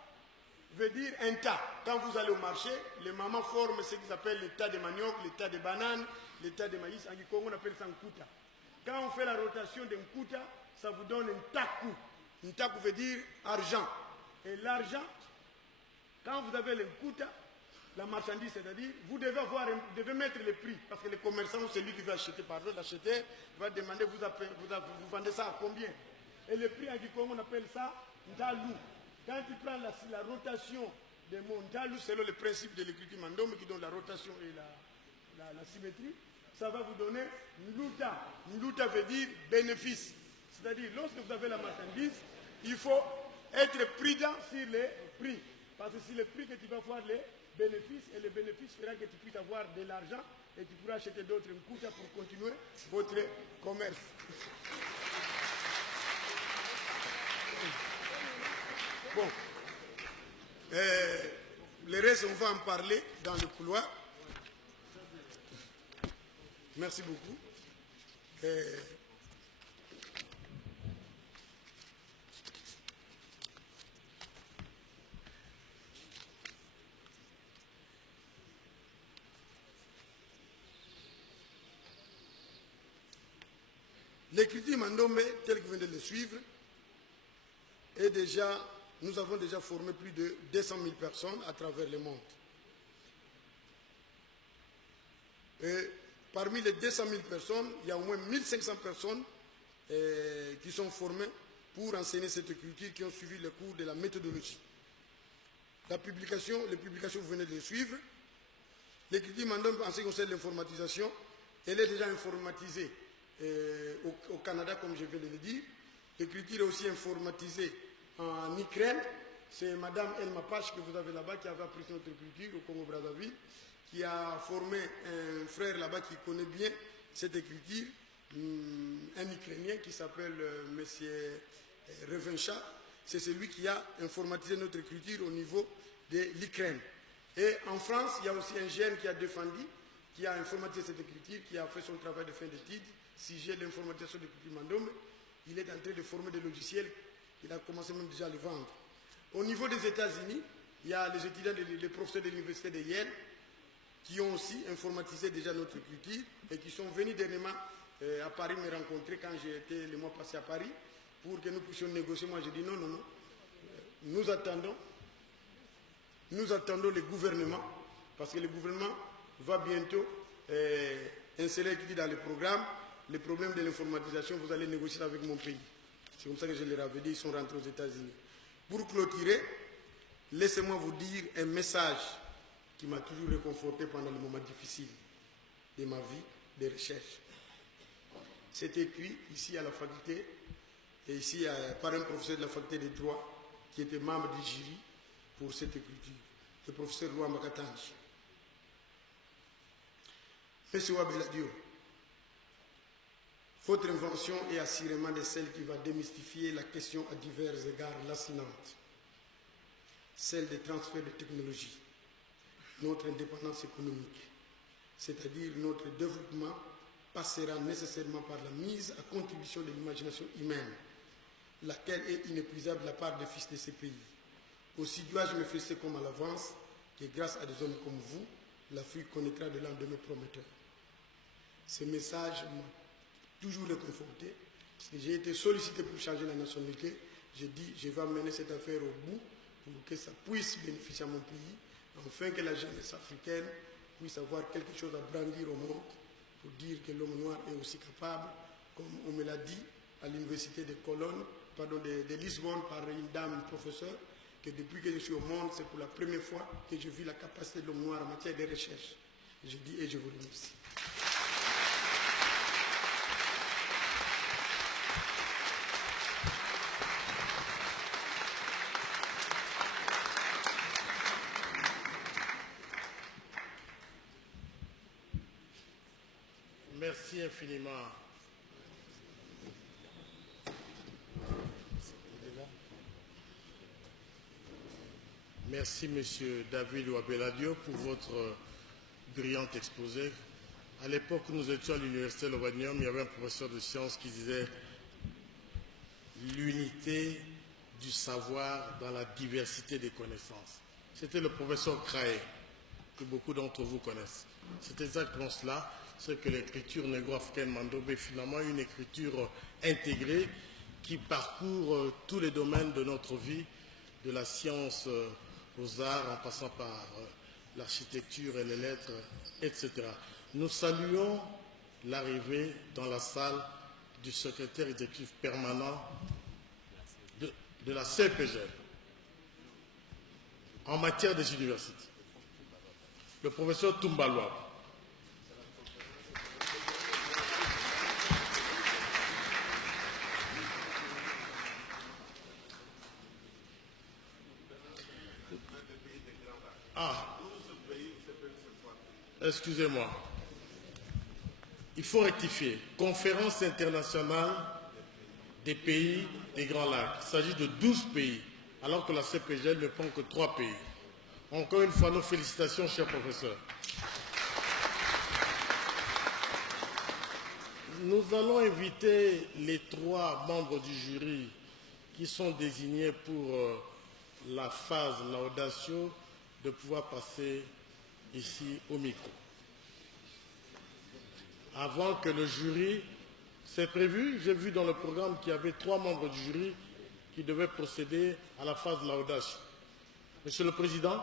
veut dire un tas. Quand vous allez au marché, les mamans forment ce qu'ils appellent les tas de manioc, les tas de bananes, les tas de maïs. En Congo, on appelle ça Nkuta. Quand on fait la rotation de Nkuta, ça vous donne un taku. Un taku veut dire argent. Et l'argent, quand vous avez le Nkuta, la marchandise, c'est-à-dire, vous devez mettre le prix. Parce que le commerçant, c'est lui qui va acheter, pardon, l'acheteur va demander, vous vendez ça à combien? Et le prix en Congo, on appelle ça Ndalou. Quand tu prends la rotation des mots Ndalou, selon le principe de l'écriture Mandome, qui donne la rotation et la symétrie, ça va vous donner Nluta. Nluta veut dire bénéfice. C'est-à-dire, lorsque vous avez la marchandise, il faut être prudent sur les prix. Parce que c'est le prix que tu vas voir les bénéfices, et le bénéfice fera que tu puisses avoir de l'argent et tu pourras acheter d'autres Nkuta pour continuer votre commerce. Bon. Le reste, on va en parler dans le couloir. Merci beaucoup. L'écriture Mandome, tel que vous venez de le suivre, est déjà, nous avons déjà formé plus de 200 000 personnes à travers le monde. Et parmi les 200 000 personnes, il y a au moins 1500 personnes qui sont formées pour enseigner cette écriture, qui ont suivi le cours de la méthodologie. Les publications, vous venez de les suivre. L'écriture Mandome, en ce qui concerne l'informatisation, elle est déjà informatisée au Canada, comme je viens de le dire. L'écriture est aussi informatisée en Ukraine. C'est Mme Elma Pache que vous avez là-bas, qui avait appris notre écriture au Congo-Brazzaville, qui a formé un frère là-bas qui connaît bien cette écriture, un Ukrainien qui s'appelle M. Revencha. C'est celui qui a informatisé notre écriture au niveau de l'Ukraine. Et en France, il y a aussi un jeune qui a défendu, qui a informatisé cette écriture, qui a fait son travail de fin d'études, sujet de l'informatisation de l'écriture Mandome. Il est en train de former des logiciels, il a commencé même déjà à les vendre. Au niveau des États-Unis, il y a les étudiants, les professeurs de l'université de Yale, qui ont aussi informatisé déjà notre écriture et qui sont venus dernièrement à Paris me rencontrer quand j'ai été le mois passé à Paris pour que nous puissions négocier. Moi, j'ai dit non, non, non. Nous attendons le gouvernement, parce que le gouvernement va bientôt insérer l'écriture dans le programme. Les problèmes de l'informatisation, vous allez négocier avec mon pays. C'est comme ça que je leur avais dit, ils sont rentrés aux États-Unis. Pour clôturer, laissez-moi vous dire un message qui m'a toujours réconforté pendant les moments difficiles de ma vie de recherche. C'est écrit ici à la faculté, et ici par un professeur de la faculté de droit qui était membre du jury pour cette écriture, le professeur Louis Makatanji. Monsieur Wabeladio, votre invention est assurément de celle qui va démystifier la question à divers égards lancinante. celle des transferts de technologie, notre indépendance économique, c'est-à-dire notre développement, passera nécessairement par la mise à contribution de l'imagination humaine, laquelle est inépuisable de la part des fils de ces pays. Aussi dois-je me féliciter comme à l'avance que grâce à des hommes comme vous, l'Afrique connaîtra de lendemains prometteurs. Ce message m'a toujours réconforté, parce que j'ai été sollicité pour changer la nationalité. J'ai dit, je vais amener cette affaire au bout pour que ça puisse bénéficier à mon pays, afin que la jeunesse africaine puisse avoir quelque chose à brandir au monde pour dire que l'homme noir est aussi capable, comme on me l'a dit à l'université de Lisbonne par une dame professeure, que depuis que je suis au monde, c'est pour la première fois que je vis la capacité de l'homme noir en matière de recherche. Je dis et je vous remercie. Merci infiniment. Merci, Monsieur David Ouabeladio, pour votre brillant exposé. À l'époque où nous étions à l'université Lovanium, il y avait un professeur de sciences qui disait l'unité du savoir dans la diversité des connaissances. C'était le professeur Craé, que beaucoup d'entre vous connaissent. C'est exactement cela, c'est que l'écriture négro-africaine Mandobe est finalement une écriture intégrée qui parcourt tous les domaines de notre vie, de la science aux arts, en passant par l'architecture et les lettres, etc. Nous saluons l'arrivée dans la salle du secrétaire exécutif permanent de la CPGL en matière des universités, le professeur Toumbalwa. Ah, excusez-moi. Il faut rectifier. Conférence internationale des pays des Grands Lacs. Il s'agit de 12 pays, alors que la CPGL ne prend que 3 pays. Encore une fois, nos félicitations, cher professeur. Nous allons inviter les 3 membres du jury qui sont désignés pour la phase laudatio de pouvoir passer ici au micro. Avant que le jury, c'est prévu, j'ai vu dans le programme qu'il y avait 3 membres du jury qui devaient procéder à la phase laudatio. Monsieur le Président,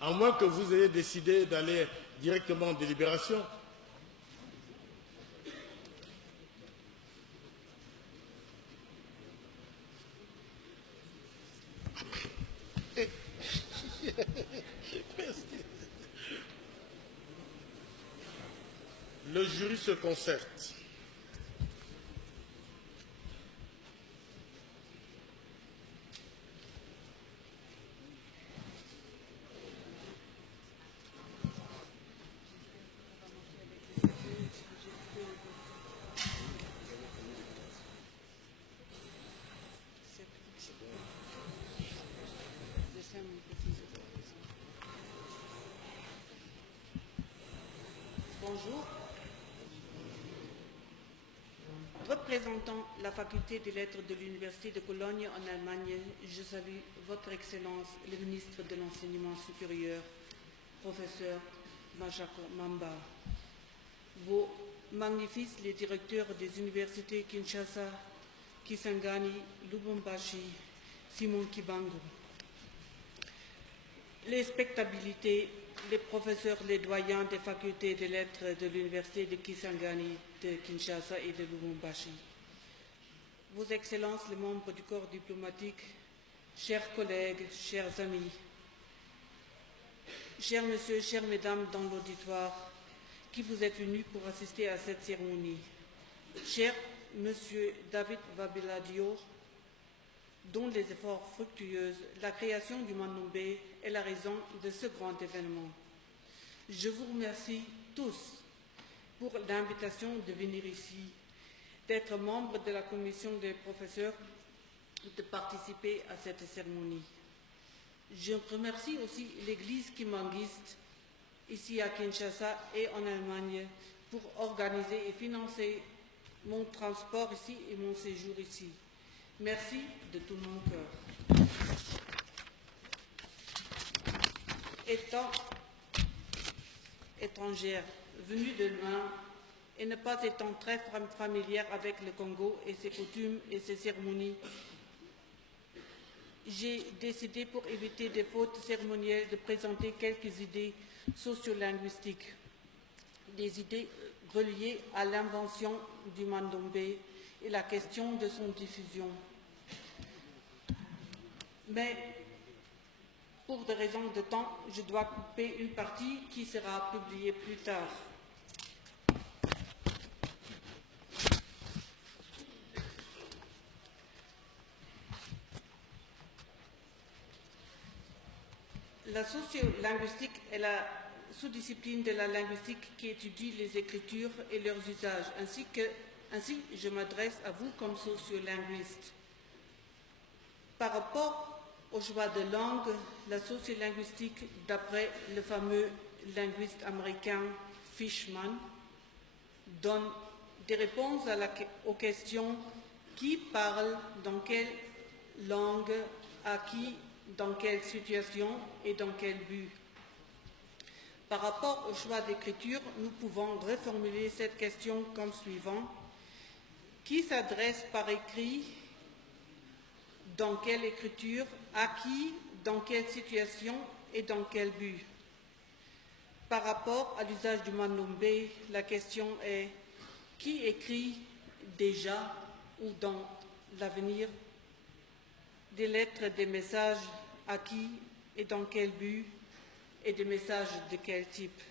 à moins que vous ayez décidé d'aller directement en délibération, le jury se concerte. Bonjour. Représentant la faculté des lettres de l'Université de Cologne en Allemagne, je salue Votre Excellence, le ministre de l'Enseignement supérieur, professeur Majako Mamba, vos magnifices les directeurs des universités Kinshasa, Kisangani, Lubumbashi, Simon Kibangu, les spectabilités, les professeurs, les doyens des facultés des lettres de l'université de Kisangani, de Kinshasa et de Lubumbashi, Vos Excellences, les membres du corps diplomatique, chers collègues, chers amis, chers messieurs, chères mesdames dans l'auditoire qui vous êtes venus pour assister à cette cérémonie, cher monsieur David Ouabeladio, dont les efforts fructueux, la création du Mandobe est la raison de ce grand événement. Je vous remercie tous pour l'invitation de venir ici, d'être membre de la commission des professeurs de participer à cette cérémonie. Je remercie aussi l'Église kimbanguiste ici à Kinshasa et en Allemagne pour organiser et financer mon transport ici et mon séjour ici. Merci de tout mon cœur. Étant étrangère, venue de loin et ne pas étant très familière avec le Congo et ses coutumes et ses cérémonies, j'ai décidé, pour éviter des fautes cérémonielles, de présenter quelques idées sociolinguistiques, des idées reliées à l'invention du Mandombe et la question de son diffusion. Mais pour des raisons de temps, je dois couper une partie qui sera publiée plus tard. La sociolinguistique est la sous-discipline de la linguistique qui étudie les écritures et leurs usages. Ainsi, je m'adresse à vous comme sociolinguiste. Par rapport au choix de langue, la sociolinguistique, d'après le fameux linguiste américain Fishman, donne des réponses aux questions qui parle, dans quelle langue, à qui, dans quelle situation et dans quel but. Par rapport au choix d'écriture, nous pouvons reformuler cette question comme suivant. Qui s'adresse par écrit, dans quelle écriture, à qui, dans quelle situation et dans quel but? Par rapport à l'usage du Mandombe, la question est qui écrit déjà ou dans l'avenir des lettres, des messages, à qui et dans quel but, et des messages de quel type?